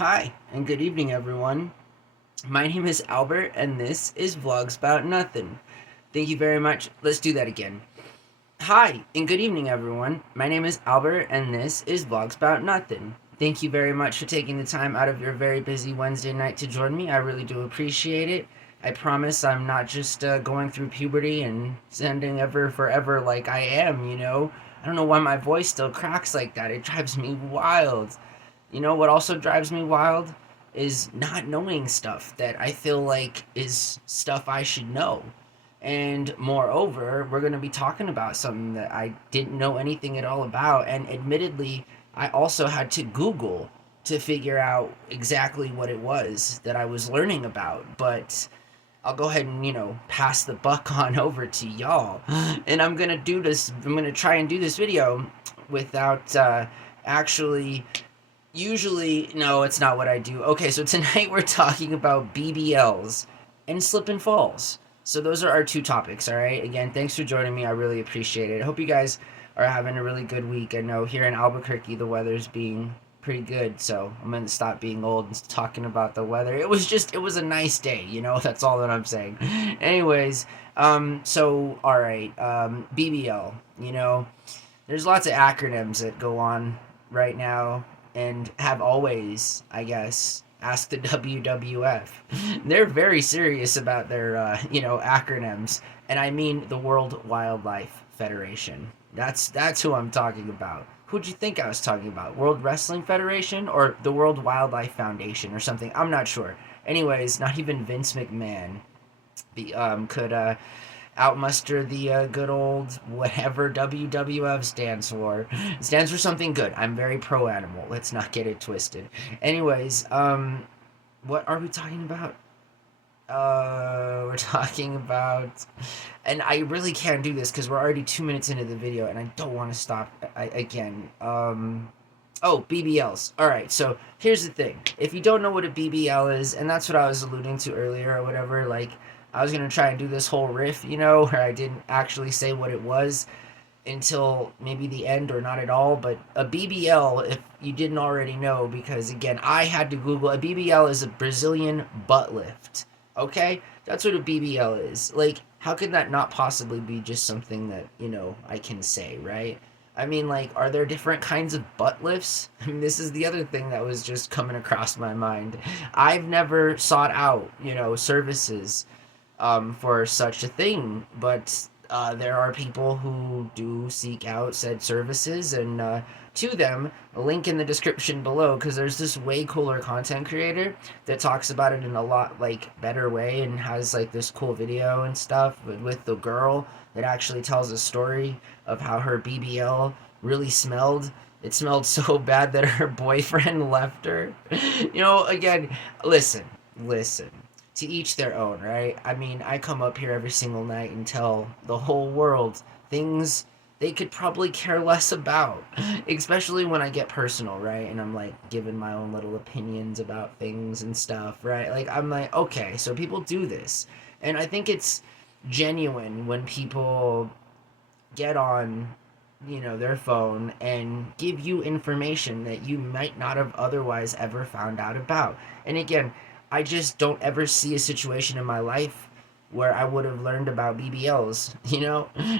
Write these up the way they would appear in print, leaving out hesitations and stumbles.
Hi, and good evening, everyone. My name is Albert, and this is Vlogs About Nothing. Thank you very much. Let's do that again. Hi, and good evening, everyone. My name is Albert, and this is Vlogs About Nothing. Thank you very much for taking the time out of your very busy Wednesday night to join me. I really do appreciate it. I promise I'm not just going through puberty and sending ever forever like I am. I don't know why my voice still cracks like that. It drives me wild. You know what also drives me wild is not knowing stuff that I feel like is stuff I should know. And moreover, we're going to be talking about something that I didn't know anything at all about. And admittedly, I also had to Google to figure out exactly what it was that I was learning about. But I'll go ahead and, pass the buck on over to y'all. And I'm going to try and do this video without actually usually, no, it's not what I do. Okay, so tonight we're talking about BBLs and slip and falls. So those are our two topics, all right? Again, thanks for joining me. I really appreciate it. I hope you guys are having a really good week. I know here in Albuquerque the weather's being pretty good, so I'm going to stop being old and talking about the weather. It was a nice day, that's all that I'm saying. Anyways, all right, BBL, there's lots of acronyms that go on right now and have always, I guess, asked the WWF. They're very serious about their, acronyms, and I mean the World Wildlife Federation. That's who I'm talking about. Who'd you think I was talking about? World Wrestling Federation or the World Wildlife Foundation or something? I'm not sure. Anyways, not even Vince McMahon could outmuster the good old whatever WWF stands for. It stands for something good. I'm very pro animal. Let's not get it twisted. Anyways, what are we talking about? We're talking about, and I really can't do this because we're already 2 minutes into the video, and I don't want to stop again. Oh, BBLs. All right, so here's the thing. If you don't know what a BBL is, and that's what I was alluding to earlier or whatever, like, I was going to try and do this whole riff, where I didn't actually say what it was until maybe the end or not at all. But a BBL, if you didn't already know, because again, I had to Google, a BBL is a Brazilian butt lift. Okay? That's what a BBL is. Like, how could that not possibly be just something that, I can say, right? I mean, like, are there different kinds of butt lifts? I mean, this is the other thing that was just coming across my mind. I've never sought out, services for such a thing, but there are people who do seek out said services, and to them, a link in the description below, because there's this way cooler content creator that talks about it in a lot like better way and has like this cool video and stuff, but with the girl that actually tells a story of how her BBL really smelled. It smelled so bad that her boyfriend left her. Again, listen, to each their own, right? I mean, I come up here every single night and tell the whole world things they could probably care less about, especially when I get personal, right? And I'm like giving my own little opinions about things and stuff, right? Like, I'm like, okay, so people do this. And I think it's genuine when people get on their phone and give you information that you might not have otherwise ever found out about. And again, I just don't ever see a situation in my life where I would have learned about BBLs,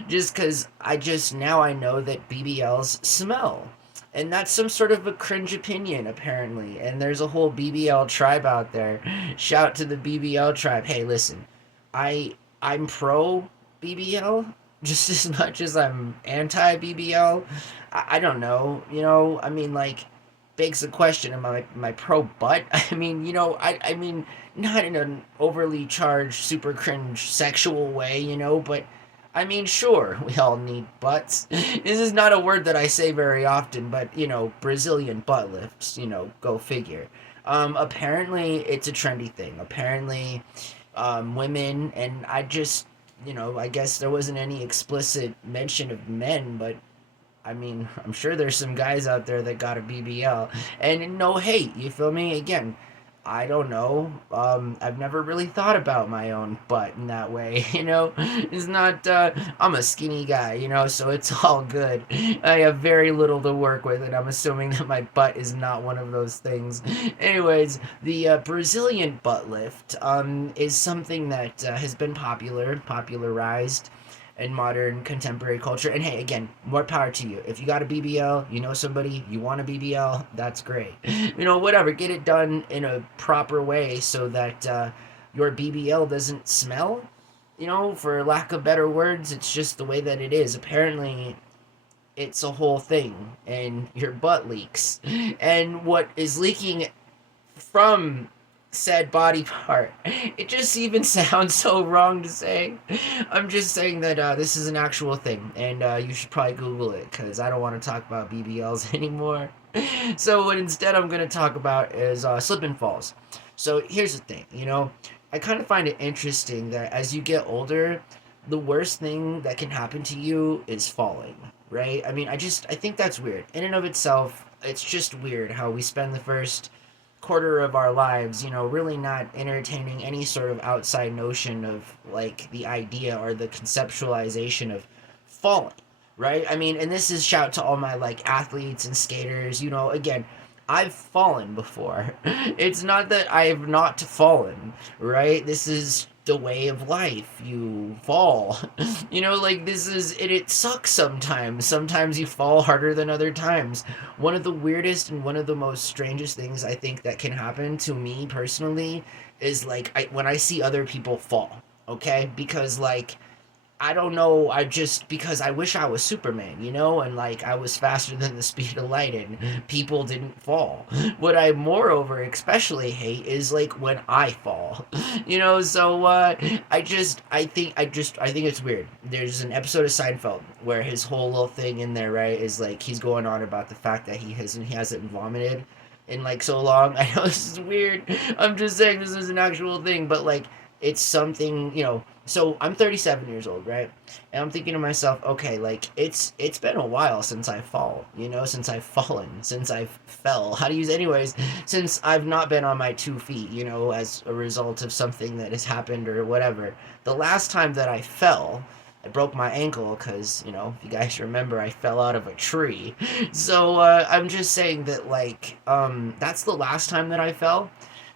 just because now I know that BBLs smell. And that's some sort of a cringe opinion, apparently. And there's a whole BBL tribe out there. Shout to the BBL tribe. Hey, listen, I'm pro BBL just as much as I'm anti BBL. I don't know, I mean, like, begs the question: am I pro butt? I mean, I mean, not in an overly charged, super cringe sexual way, but I mean, sure, we all need butts. This is not a word that I say very often, but Brazilian butt lifts, go figure. Apparently, it's a trendy thing. Apparently, women, and I guess there wasn't any explicit mention of men, but I mean, I'm sure there's some guys out there that got a BBL, and no hate, you feel me? Again, I don't know. I've never really thought about my own butt in that way. It's not. I'm a skinny guy, so it's all good. I have very little to work with, and I'm assuming that my butt is not one of those things. Anyways, the Brazilian butt lift is something that has been popularized in modern contemporary culture. And hey, again, more power to you. If you got a BBL, you know somebody, you want a BBL, that's great. Whatever, get it done in a proper way so that your BBL doesn't smell. For lack of better words, it's just the way that it is. Apparently, it's a whole thing, and your butt leaks. And what is leaking from said body part. It just even sounds so wrong to say. I'm just saying that this is an actual thing, and you should probably Google it because I don't want to talk about BBLs anymore. So what instead I'm going to talk about is slip and falls. So here's the thing, I kind of find it interesting that as you get older, the worst thing that can happen to you is falling, right? I mean, I think that's weird. In and of itself, it's just weird how we spend the first quarter of our lives, really not entertaining any sort of outside notion of like the idea or the conceptualization of falling, right? I mean, and this is shout to all my like athletes and skaters, again, I've fallen before. It's not that I have not fallen, right? This is the way of life. You fall. Like this is it sucks sometimes. Sometimes you fall harder than other times. One of the weirdest and one of the most strangest things I think that can happen to me personally is like when I see other people fall, okay? Because like I don't know. Because I wish I was Superman, and like I was faster than the speed of light and people didn't fall. What I moreover especially hate is like when I fall, So I think it's weird. There's an episode of Seinfeld where his whole little thing in there, right, is like he's going on about the fact that he hasn't vomited in like so long. I know this is weird. I'm just saying this is an actual thing, but like it's something, so I'm 37 years old, right? And I'm thinking to myself, okay, like it's been a while since I fall, since I've fallen, since I've fell. How do you anyways, since I've not been on my 2 feet, as a result of something that has happened or whatever. The last time that I fell, I broke my ankle because, if you guys remember, I fell out of a tree. So I'm just saying that, like, that's the last time that I fell.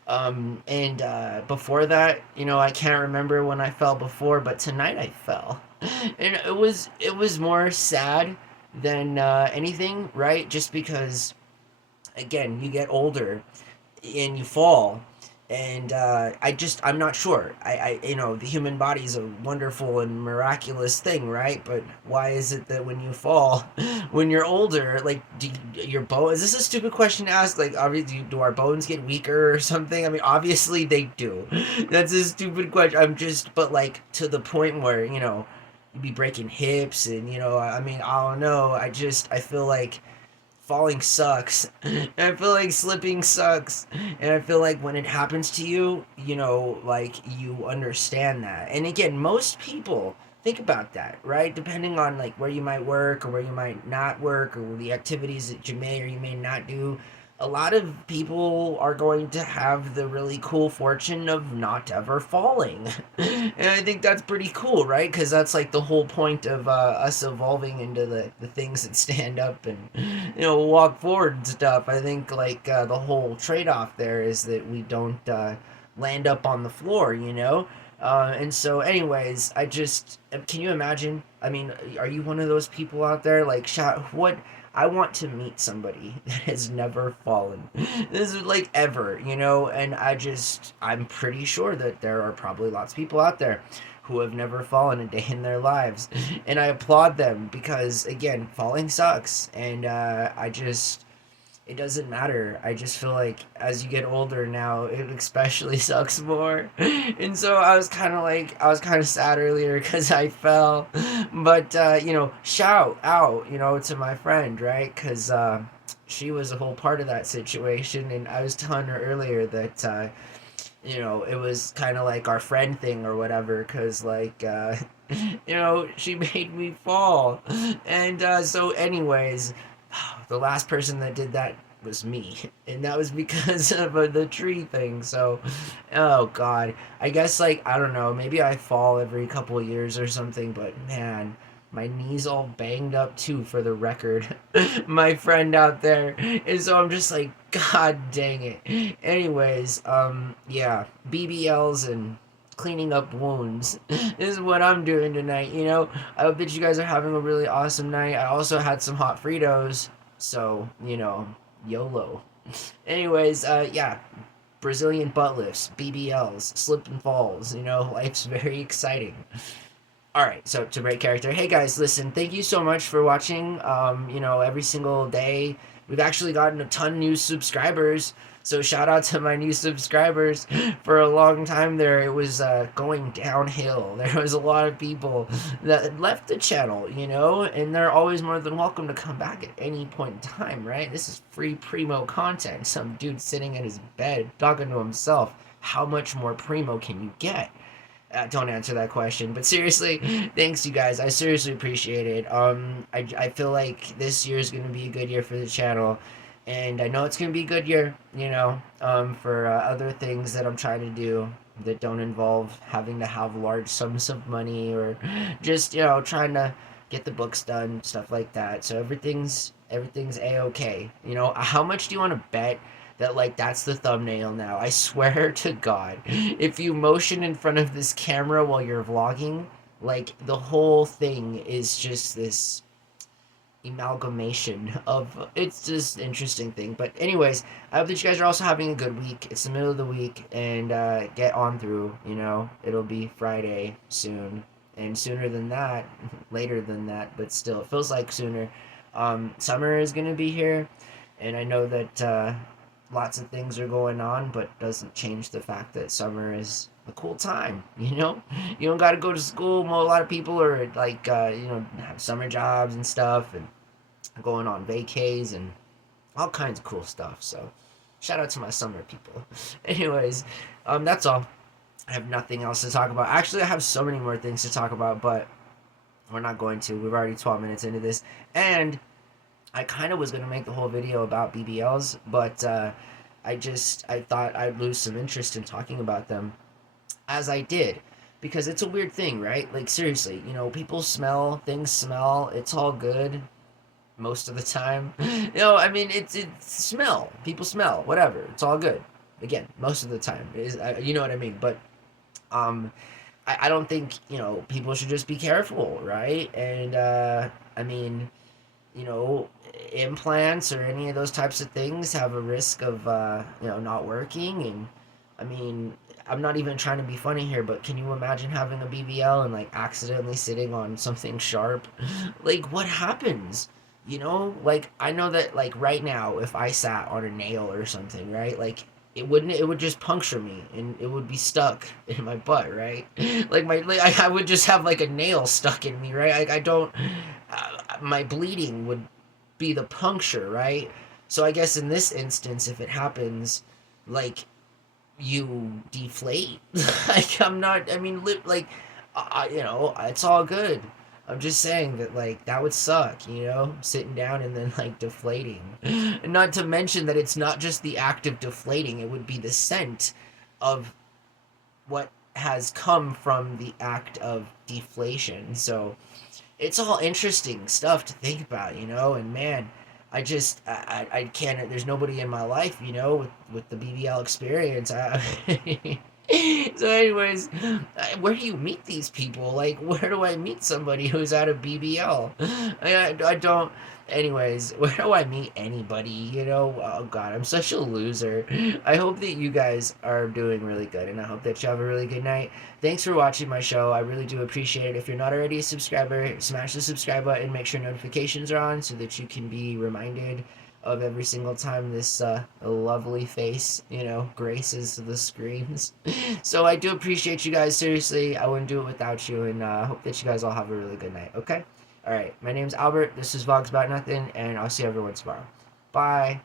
And before that, I can't remember when I fell before, but tonight I fell, and it was more sad than anything, right? Just because, again, you get older and you fall, and I'm not sure. The human body is a wonderful and miraculous thing, right? But why is it that when you fall, when you're older, like, your bone? Is this a stupid question to ask? Like, obviously, do our bones get weaker or something? I mean, obviously they do. That's a stupid question. But like to the point where you'd be breaking hips, and I mean, I don't know. I feel like falling sucks. I feel like slipping sucks. And I feel like when it happens to you, like you understand that. And again, most people think about that, right? Depending on like where you might work or where you might not work or the activities that you may or you may not do. A lot of people are going to have the really cool fortune of not ever falling. And I think that's pretty cool, right? Because that's like the whole point of us evolving into the things that stand up and, walk forward and stuff. I think like the whole trade off there is that we don't land up on the floor, and so, anyways, can you imagine? I mean, are you one of those people out there? Like, what? I want to meet somebody that has never fallen. This is like ever, and I'm pretty sure that there are probably lots of people out there who have never fallen a day in their lives. And I applaud them because, again, falling sucks. And it doesn't matter. I just feel like as you get older now, it especially sucks more. And so I was kind of sad earlier because I fell. But, shout out, to my friend, right? Because she was a whole part of that situation. And I was telling her earlier that, it was kind of like our friend thing or whatever. Because, like, she made me fall. And so anyways, the last person that did that was me, and that was because of the tree thing. So, oh god, I guess like I don't know, maybe I fall every couple of years or something, but man, my knees all banged up too, for the record, my friend out there, and so I'm just like, god dang it. Anyways, yeah, BBLs and cleaning up wounds is what I'm doing tonight. I hope that you guys are having a really awesome night. I also had some hot Fritos, so YOLO. Anyways, yeah, Brazilian butt lifts, BBLs, slip and falls. Life's very exciting. All right, so to break character, hey guys, listen, thank you so much for watching. Every single day, we've actually gotten a ton of new subscribers. So shout out to my new subscribers. For a long time there, it was going downhill. There was a lot of people that left the channel, and they're always more than welcome to come back at any point in time, right? This is free primo content. Some dude sitting in his bed talking to himself. How much more primo can you get? Don't answer that question, but seriously, thanks you guys. I seriously appreciate it. I feel like this year is gonna be a good year for the channel, and I know it's gonna be a good year. For other things that I'm trying to do that don't involve having to have large sums of money, or just trying to get the books done, stuff like that. So everything's a-okay. How much do you want to bet that like that's the thumbnail now? I swear to God, if you motion in front of this camera while you're vlogging, like the whole thing is just this amalgamation of, it's just interesting thing. But anyways, I hope that you guys are also having a good week. It's the middle of the week, and get on through. It'll be Friday soon, and sooner than that, later than that, but still it feels like sooner. Summer is gonna be here, and I know that lots of things are going on, but doesn't change the fact that summer is a cool time. You don't got to go to school. A lot of people are like have summer jobs and stuff, and going on vacays and all kinds of cool stuff. So shout out to my summer people. Anyways, that's all. I have nothing else to talk about. Actually, I have so many more things to talk about, but we're not going to. We're already 12 minutes into this, and I kind of was going to make the whole video about BBLs, but I thought I'd lose some interest in talking about them, as I did, because it's a weird thing, right? Like, seriously, people smell, things smell, it's all good most of the time. I mean, it's smell. People smell, whatever. It's all good. Again, most of the time. You know what I mean? But I don't think, people should just be careful, right? And, I mean, implants or any of those types of things have a risk of not working. And I mean, I'm not even trying to be funny here, but can you imagine having a BBL and like accidentally sitting on something sharp? Like, what happens? Like, I know that like right now, if I sat on a nail or something, right, like it would just puncture me and it would be stuck in my butt, right? I would just have like a nail stuck in me, right? I don't my bleeding would be the puncture, right? So I guess in this instance, if it happens, like, you deflate. Like, I mean, it's all good. I'm just saying that, like, that would suck, sitting down and then, like, deflating. And not to mention that it's not just the act of deflating, it would be the scent of what has come from the act of deflation. So it's all interesting stuff to think about, and man, I can't, there's nobody in my life, with the BBL experience. So anyways, where do you meet these people? Like, where do I meet somebody who's at a BBL? I don't. Anyways, where do I meet anybody? Oh god, I'm such a loser. I hope that you guys are doing really good, and I hope that you have a really good night. Thanks for watching my show. I really do appreciate it. If you're not already a subscriber, smash the subscribe button, make sure notifications are on so that you can be reminded of every single time this lovely face, graces the screens. So I do appreciate you guys, seriously. I wouldn't do it without you, and I hope that you guys all have a really good night, okay? Alright, my name's Albert, this is Vlogs About Nothing, and I'll see everyone tomorrow. Bye!